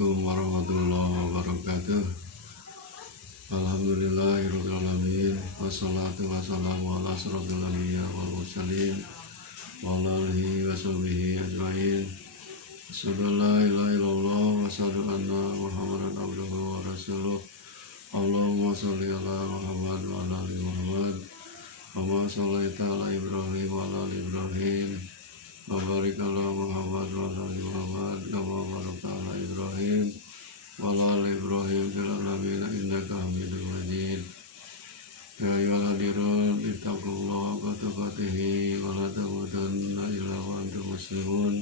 Assalamualaikum warahmatullahi wabarakatuh. Alhamdulillahirabbil alamin. Wassalatu wassalamu ala asyrofil anbiya wal mursalin wa ala alihi washabihi ajmain. Asyhadu an la ilaha illallah wa asyhadu anna Muhammadan abduhu wa rasuluh. Allahumma shalli ala Muhammad wa ala ali Muhammad. Kama shallaita ala Ibrahim wa ala ali Ibrahim. Wa barik ala Muhammad wa ala ali Muhammad kama barakta ala Ibrahim wa ala ali Ibrahim fil alamin innaka Hamidum Majid. Ya ayyuhalladzina ittaqullaha haqqa tuqatih wa la tamutunna illa wa antum muslimun.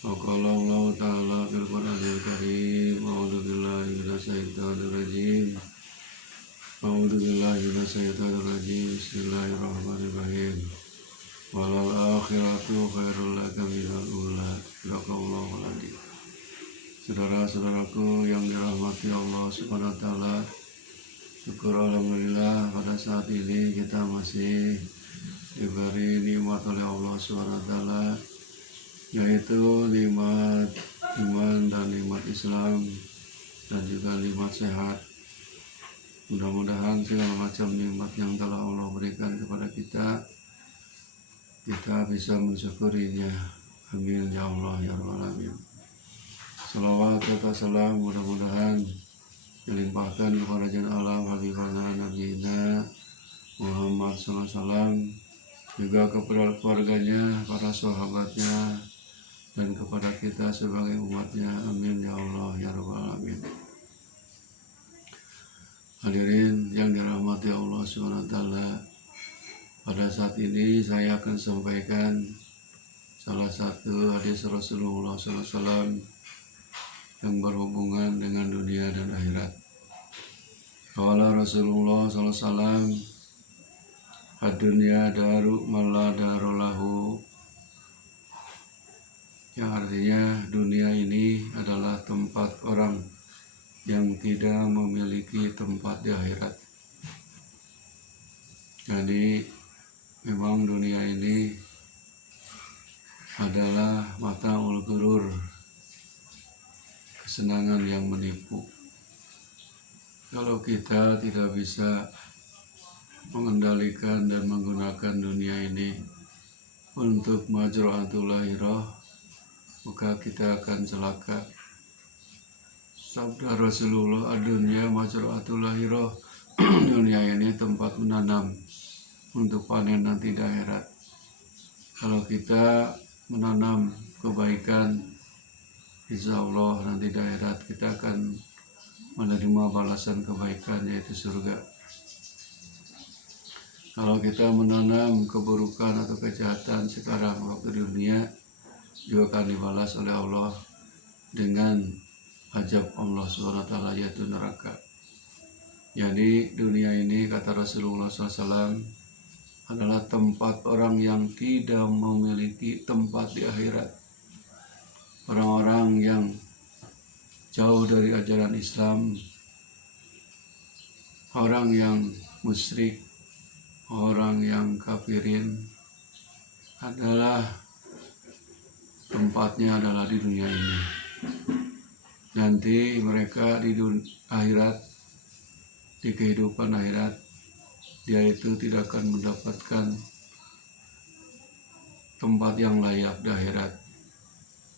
Wa qala Allah ta'ala fil Qur'anil Karim, a'udzu billahi minasyaitonir rajim. A'udzu billahi minasyaitonir rajim. Bismillahirrahmanirrahim. Walal akhiratu khairul laka minal ula. Sadaqallahul adzim. Saudara-saudaraku yang dirahmati Allah Subhanahu wa taala, syukur alhamdulillah pada saat ini kita masih diberi nikmat oleh Allah Subhanahu wa taala, yaitu nikmat iman dan nikmat Islam dan juga nikmat sehat. Mudah-mudahan segala macam nikmat yang telah Allah berikan kepada kita bisa mensyukurinya. Amin ya Allah ya rabbal alamin. Salawat serta salam mudah-mudahan dilimpahkan kepada Raja Alam Habibana Nabiyina Muhammad SAW, juga kepada keluarganya, para sahabatnya, dan kepada kita sebagai umatnya. Amin ya Allah ya rabbal alamin. Hadirin yang dirahmati Allah SWT, pada saat ini saya akan sampaikan salah satu hadis Rasulullah SAW yang berhubungan dengan dunia dan akhirat. Qala Rasulullah SAW, ad-dunya daru man la daru lahu, yang artinya dunia ini adalah tempat orang yang tidak memiliki tempat di akhirat. Jadi memang dunia ini adalah mata'ul ghurur, kesenangan yang menipu. Kalau kita tidak bisa mengendalikan dan menggunakan dunia ini untuk majra'atul lahirah, maka kita akan celaka. Sabda Rasulullah, ad-dunya majra'atul lahirah, dunia ini tempat menanam untuk panen nanti di akhirat. Kalau kita menanam kebaikan, insya Allah nanti di akhirat kita akan menerima balasan kebaikan, yaitu surga. Kalau kita menanam keburukan atau kejahatan sekarang waktu di dunia, juga akan dibalas oleh Allah dengan azab Allah SWT, yaitu neraka. Jadi dunia ini, kata Rasulullah SAW, adalah tempat orang yang tidak memiliki tempat di akhirat. Orang-orang yang jauh dari ajaran Islam, orang yang musyrik, orang yang kafirin, adalah tempatnya adalah di dunia ini. Nanti mereka di akhirat, di kehidupan akhirat, dia itu tidak akan mendapatkan tempat yang layak di akhirat.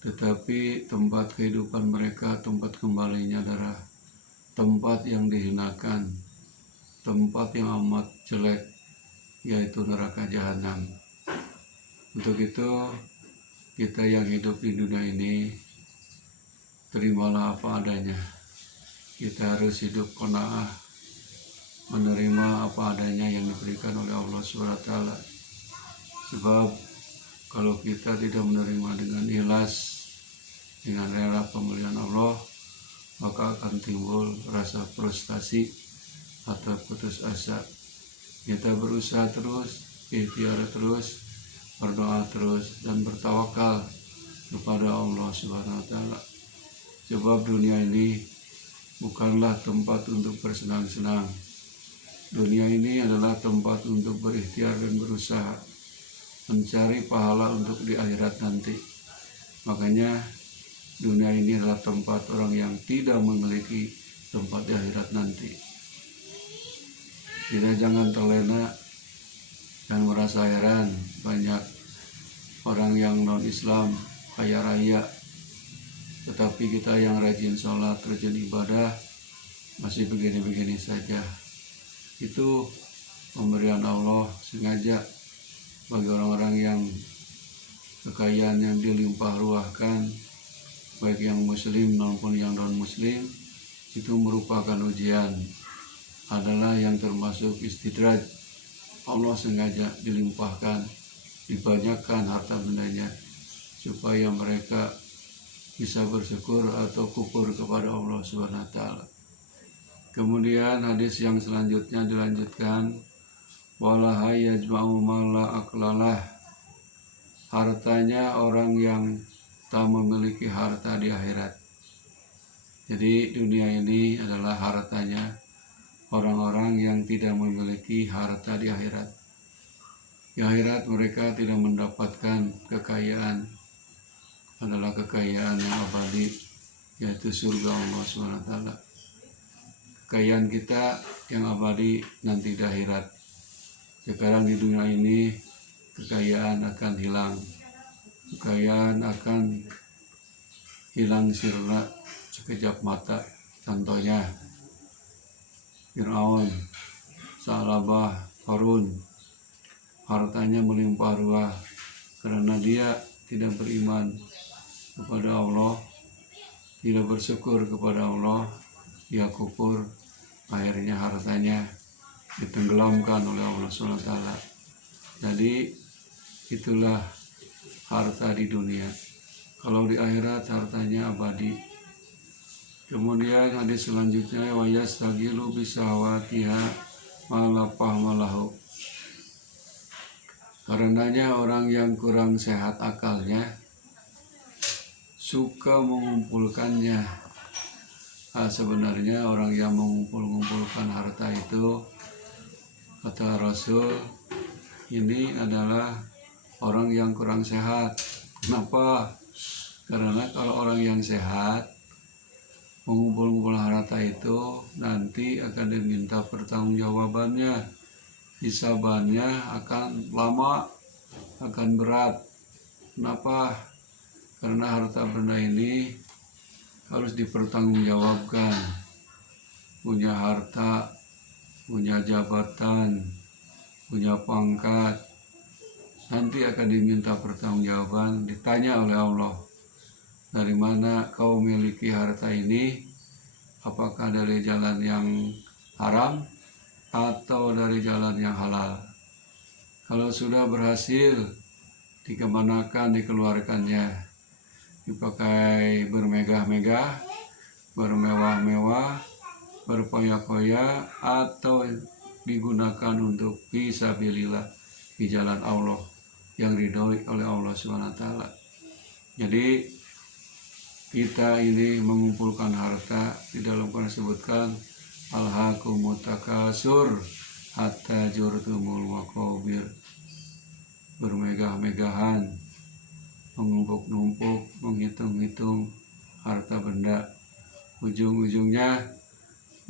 Tetapi tempat kehidupan mereka, tempat kembalinya adalah tempat yang dihinakan, tempat yang amat jelek, yaitu neraka jahanam. Untuk itu, kita yang hidup di dunia ini, terimalah apa adanya. Kita harus hidup qanaah, menerima apa adanya yang diberikan oleh Allah SWT. Sebab kalau kita tidak menerima dengan ikhlas, dengan rela pemberian Allah, maka akan timbul rasa frustasi atau putus asa. Kita berusaha terus, ikhtiar terus, berdoa terus, dan bertawakal kepada Allah SWT. Sebab dunia ini bukanlah tempat untuk bersenang-senang. Dunia ini adalah tempat untuk berikhtiar dan berusaha mencari pahala untuk di akhirat nanti. Makanya dunia ini adalah tempat orang yang tidak memiliki tempat di akhirat nanti. Kita jangan terlena dan merasa heran banyak orang yang non-Islam kaya raya, tetapi kita yang rajin sholat, rajin ibadah masih begini-begini saja. Itu pemberian Allah sengaja bagi orang-orang yang kekayaan yang dilimpah ruahkan, baik yang muslim maupun yang non muslim, itu merupakan ujian, adalah yang termasuk istidraj. Allah sengaja dilimpahkan, dibanyakkan harta bendanya supaya mereka bisa bersyukur atau kufur kepada Allah SWT. Kemudian hadis yang selanjutnya dilanjutkan, wala yajma'u mala aklalah. Hartanya orang yang tak memiliki harta di akhirat. Jadi dunia ini adalah hartanya orang-orang yang tidak memiliki harta di akhirat. Di akhirat mereka tidak mendapatkan kekayaan, adalah kekayaan yang abadi, yaitu surga Allah SWT. Kekayaan kita yang abadi nanti di akhirat. Sekarang di dunia ini kekayaan akan hilang, kekayaan akan hilang sirna sekejap mata. Contohnya Fir'aun, Sa'labah, Qarun, hartanya melimpah ruah karena dia tidak beriman kepada Allah, tidak bersyukur kepada Allah, dia kufur, akhirnya hartanya ditenggelamkan oleh Allah SWT. Jadi itulah harta di dunia. Kalau di akhirat hartanya abadi. Kemudian hadis selanjutnya, wa yastagilu bisawatiha malapah malahu. Karenanya orang yang kurang sehat akalnya suka mengumpulkannya. Sebenarnya orang yang mengumpulkan harta itu, kata Rasul, ini adalah orang yang kurang sehat. Kenapa? Karena kalau orang yang sehat mengumpul harta itu nanti akan diminta pertanggungjawabannya, hisabannya akan lama, akan berat. Kenapa? Karena harta benda ini harus dipertanggungjawabkan. Punya harta, punya jabatan, punya pangkat, nanti akan diminta pertanggungjawaban, ditanya oleh Allah, dari mana kau miliki harta ini? Apakah dari jalan yang haram atau dari jalan yang halal? Kalau sudah berhasil, dikemanakan dikeluarkannya? Dipakai bermegah-megah, bermewah-mewah, berpoya-poya, atau digunakan untuk fisabilillah, di jalan Allah yang ridhoi oleh Allah SWT. Jadi kita ini mengumpulkan harta, di dalam Quran disebutkan alhaakumut takasur hatta zurtumul maqabir, bermegah-megahan, menumpuk-numpuk, menghitung-hitung harta benda, ujung-ujungnya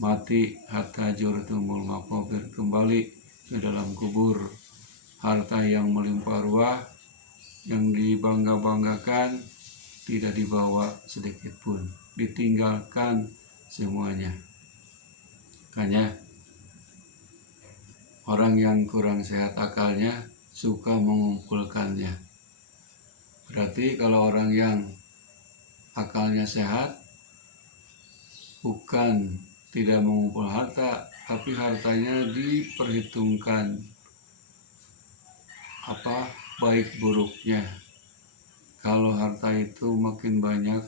mati, hatta zurtumul maqabir, kembali ke dalam kubur. Harta yang melimpah ruah, yang dibangga-banggakan, tidak dibawa sedikit pun, ditinggalkan semuanya. Makanya orang yang kurang sehat akalnya suka mengumpulkannya. Berarti kalau orang yang akalnya sehat, bukan tidak mengumpul harta, tapi hartanya diperhitungkan baik buruknya. Kalau harta itu makin banyak,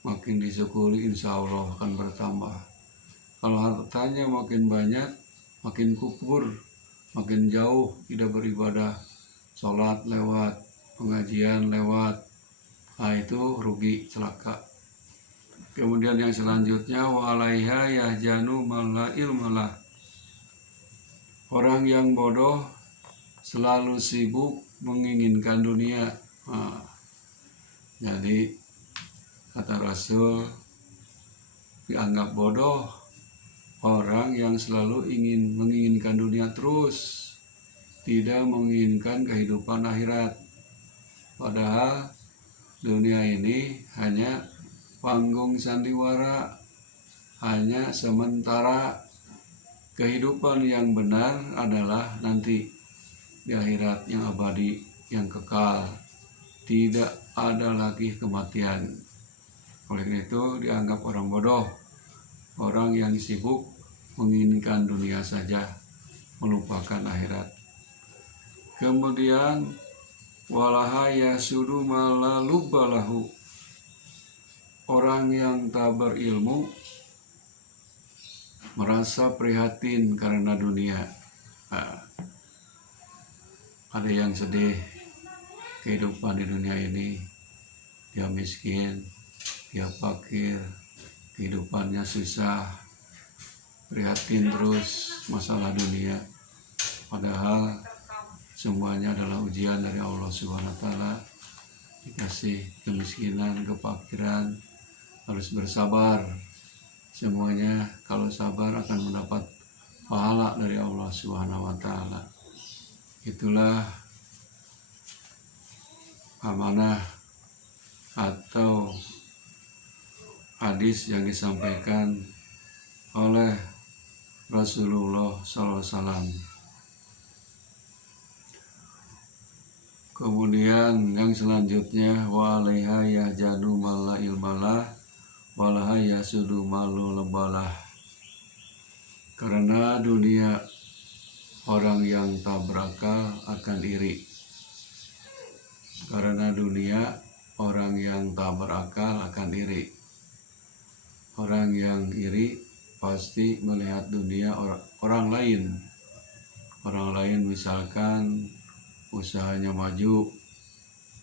makin disyukuri, insya Allah akan bertambah. Kalau hartanya makin banyak, makin kufur, makin jauh tidak beribadah, sholat lewat, pengajian lewat, itu rugi, celaka. Kemudian yang selanjutnya, wa alaiha yahjanu malla ilmalah. Orang yang bodoh selalu sibuk menginginkan dunia. Jadi Kata Rasul, dianggap bodoh orang yang selalu menginginkan dunia terus, tidak menginginkan kehidupan akhirat. Padahal dunia ini hanya panggung sandiwara, hanya sementara. Kehidupan yang benar adalah nanti di akhirat yang abadi, yang kekal. Tidak ada lagi kematian. Oleh karena itu dianggap orang bodoh, orang yang sibuk menginginkan dunia saja, melupakan akhirat. Kemudian walahaya sudu malalubalahu, orang yang tak berilmu merasa prihatin karena dunia. Ada yang sedih kehidupan di dunia ini, dia miskin, dia fakir, kehidupannya susah, prihatin terus masalah dunia. Padahal semuanya adalah ujian dari Allah SWT. Dikasih kemiskinan, kefakiran, harus bersabar. Semuanya kalau sabar akan mendapat pahala dari Allah SWT. Itulah amanah atau hadis yang disampaikan oleh Rasulullah SAW. Kemudian yang selanjutnya wa alaiha yahjanu malla ilmalah walaha yasudu malu lebalah. Karena dunia orang yang tak berakal akan iri. Karena dunia orang yang tak berakal akan iri. Orang yang iri pasti melihat dunia orang lain. Orang lain misalkan usahanya maju,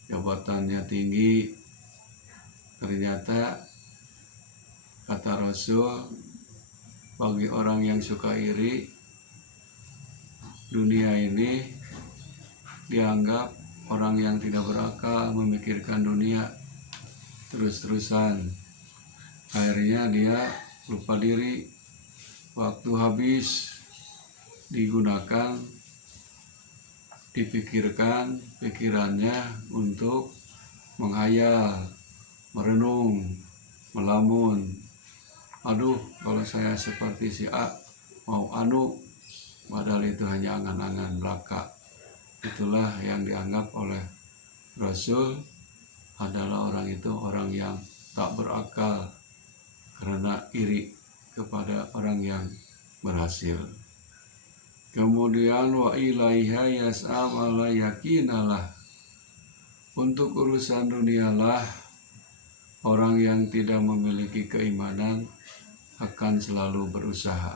jabatannya tinggi, ternyata kata Rasul, bagi orang yang suka iri, dunia ini dianggap orang yang tidak berakal, memikirkan dunia terus-terusan. Akhirnya dia lupa diri, waktu habis digunakan, dipikirkan pikirannya untuk menghayal, merenung, melamun. Aduh, kalau saya seperti si A, mau anu, padahal itu hanya angan-angan belaka. Itulah yang dianggap oleh Rasul adalah orang itu orang yang tak berakal karena iri kepada orang yang berhasil. Kemudian wa ilaiha yas'a wala yakinalah, untuk urusan dunialah orang yang tidak memiliki keimanan akan selalu berusaha.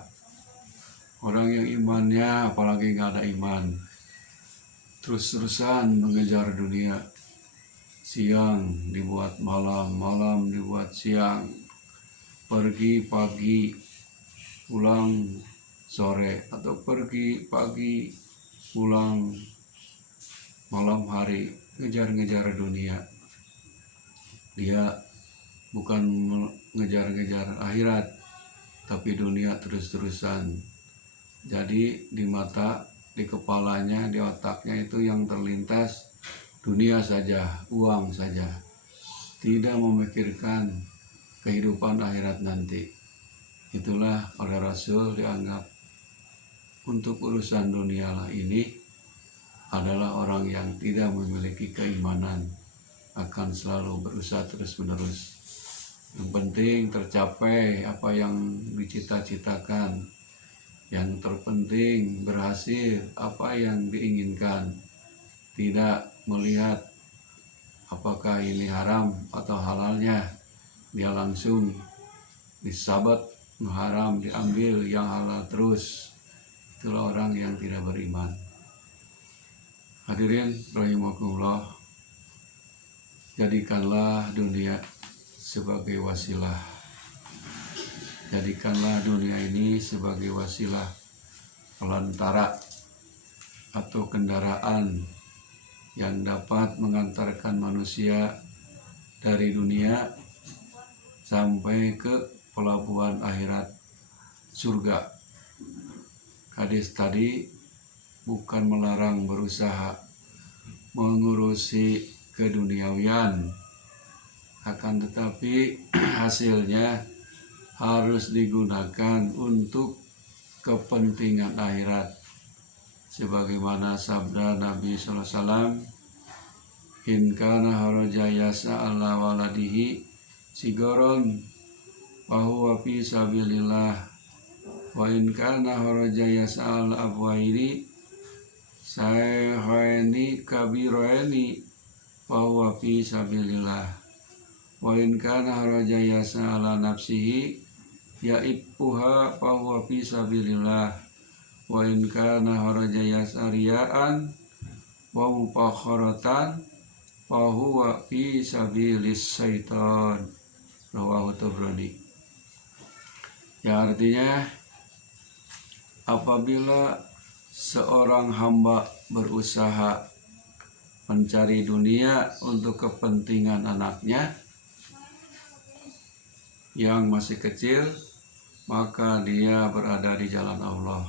Orang yang imannya apalagi nggak ada iman, terus-terusan mengejar dunia. Siang dibuat malam, malam dibuat siang, pergi pagi, pulang sore, atau pergi pagi, pulang malam hari, ngejar-ngejar dunia. Dia bukan mengejar-ngejar akhirat, tapi dunia terus-terusan. Jadi di mata, di kepalanya, di otaknya itu yang terlintas dunia saja, uang saja. Tidak memikirkan kehidupan akhirat nanti. Itulah oleh Rasul dianggap untuk urusan dunialah ini adalah orang yang tidak memiliki keimanan, akan selalu berusaha terus-menerus. Yang penting tercapai apa yang dicita-citakan. Yang terpenting berhasil apa yang diinginkan. Tidak melihat apakah ini haram atau halalnya. Dia langsung disabat, haram diambil, yang halal terus. Itulah orang yang tidak beriman. Hadirin rahimakumullah, jadikanlah dunia sebagai wasilah. Jadikanlah dunia ini sebagai wasilah, pelantara atau kendaraan yang dapat mengantarkan manusia dari dunia sampai ke pelabuhan akhirat surga. Hadis tadi bukan melarang berusaha mengurusi keduniawian, akan tetapi hasilnya harus digunakan untuk kepentingan akhirat. Sebagaimana sabda Nabi SAW, in kana haraja yasa'ala waladihi sigoron fahuwa fi sabilillah, wa in kana haraja yasa'al abwairi sayhaini kabiraini fahuwa fi sabilillah, wa in kana haraja yasa'ala nafsihi ya'ibbuha fahuwa fi sabilillah, wa in kana haraja yas'ariyaan wa mufakharatan fahuwa fi sabilis syaitan. Rawahu Tabrani. Ya, artinya apabila seorang hamba berusaha mencari dunia untuk kepentingan anaknya yang masih kecil, maka dia berada di jalan Allah.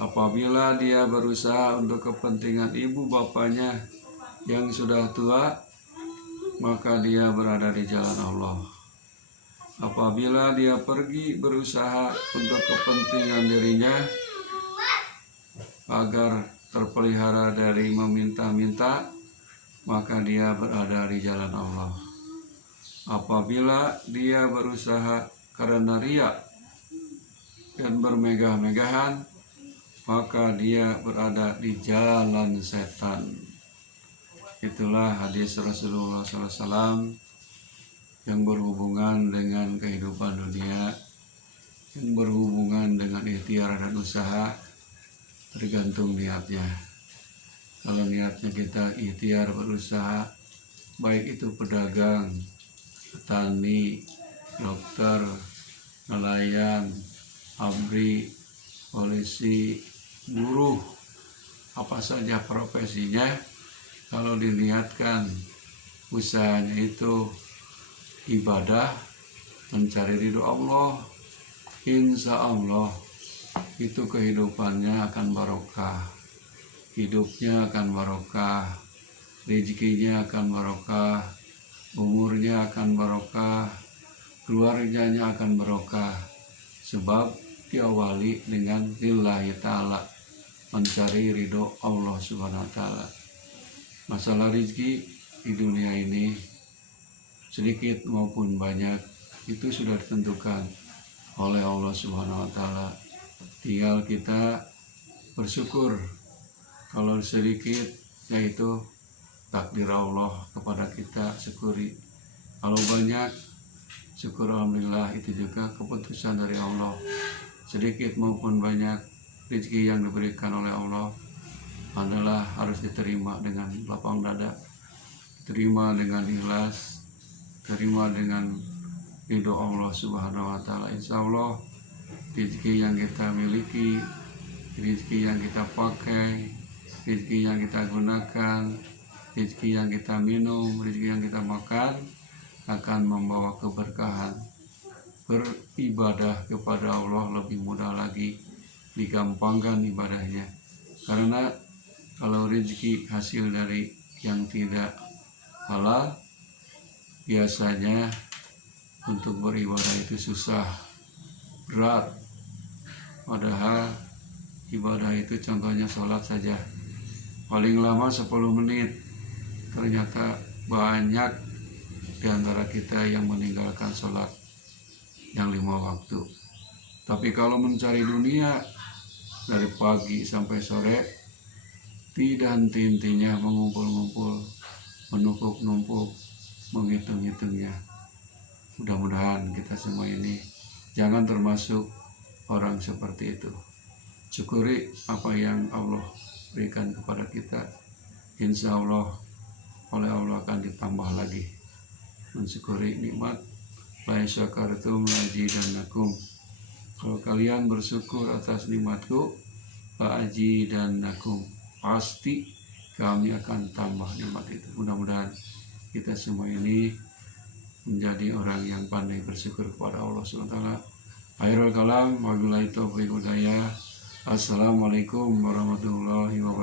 Apabila dia berusaha untuk kepentingan ibu bapanya yang sudah tua, maka dia berada di jalan Allah. Apabila dia pergi berusaha untuk kepentingan dirinya agar terpelihara dari meminta-minta, maka dia berada di jalan Allah. Apabila dia berusaha karena riya dan bermegah-megahan, maka dia berada di jalan setan. Itulah hadis Rasulullah SAW yang berhubungan dengan kehidupan dunia, yang berhubungan dengan ikhtiar dan usaha, tergantung niatnya. Kalau niatnya kita ikhtiar berusaha, baik itu pedagang, petani, dokter, nelayan, abri, polisi, buruh, apa saja profesinya, kalau diniatkan usahanya itu ibadah, mencari ridho Allah, insya Allah itu kehidupannya akan barokah, hidupnya akan barokah, rezekinya akan barokah, umurnya akan barokah, keluarganya akan barokah, sebab diawali dengan lillahi ta'ala, mencari ridho Allah subhanahu wa ta'ala. Masalah rezeki di dunia ini sedikit maupun banyak itu sudah ditentukan oleh Allah subhanahu wa ta'ala. Tinggal kita bersyukur. Kalau sedikit, yaitu takdir Allah kepada kita, syukuri. Kalau banyak, syukur alhamdulillah, itu juga keputusan dari Allah. Sedikit maupun banyak, rezeki yang diberikan oleh Allah adalah harus diterima dengan lapang dada, terima dengan ikhlas, terima dengan ridho Allah subhanahu wa ta'ala. Insya Allah rezeki yang kita miliki, rezeki yang kita pakai, rezeki yang kita gunakan, rezeki yang kita minum, rezeki yang kita makan akan membawa keberkahan. Beribadah kepada Allah lebih mudah lagi, digampangkan ibadahnya. Karena kalau rezeki hasil dari yang tidak halal, biasanya untuk beribadah itu susah, berat. Padahal ibadah itu contohnya sholat saja, paling lama 10 menit. Ternyata banyak di antara kita yang meninggalkan sholat yang 5 waktu. Tapi kalau mencari dunia dari pagi sampai sore, tidak henti-hentinya mengumpul-ngumpul, menumpuk-numpuk, menghitung-hitungnya. Mudah-mudahan kita semua ini jangan termasuk orang seperti itu. Syukuri apa yang Allah berikan kepada kita. Insya Allah oleh Allah akan ditambah lagi. Mensyukuri nikmat. La syakartum lazidannakum. Kalau kalian bersyukur atas nikmatku, la azidannakum, pasti kami akan tambah nikmat itu. Mudah-mudahan kita semua ini menjadi orang yang pandai bersyukur kepada Allah SWT. Akhirul kalam, wabillahi taufiq wal hidayah. Assalamualaikum warahmatullahi wabarakatuh.